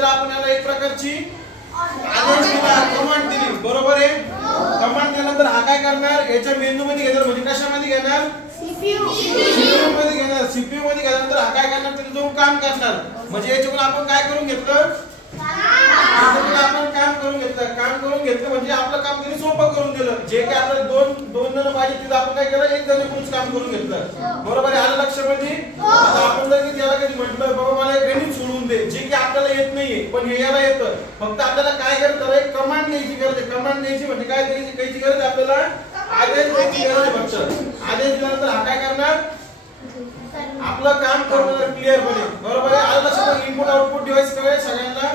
त्याला आपण याला एक प्रकारची आदेश दिला, कमांड दिली, बरोबर आहे. कमांड दिल्यानंतर हा काय करणार, याच्या मेंदू मध्ये घेणार, म्हणजे कशामध्ये घेणार, सीपीयू मध्ये घेणार. सीपीयू मध्ये घेतल्यानंतर हा काय करणार, त्याला जाऊन काम करणार. म्हणजे याच्याकडून आपण काय करून घेतलं, आपण काम करून घेतलं. काम करून घेतलं म्हणजे आपलं काम त्यांनी सोपं करून दिलं. जे काय आपल्याला दोन जण पाहिजे तिथं आपण काय केलं, एक जण काम करून घेतलं, बरोबर आहे. आलं लक्षामध्ये. आता आपण जर त्याला कधी म्हटलं बाबा मला एक गणित सोडवून दे, जे की आपल्याला येत नाहीये पण हे याला येतं, फक्त आपल्याला काय करायचं, एक कमांड द्यायची गरज आहे. कमांड द्यायची म्हणजे काय द्यायची, कायची गरज आपल्याला, आदेश द्यायची गरज आहे फक्त. आदेश दिल्यानंतर हा काय करणार, आपलं काम करणार क्लिअर मध्ये, बरोबर आहे. आलं लक्षात. इनपुट आउटपुट डिव्हाइस कळले सगळ्यांना.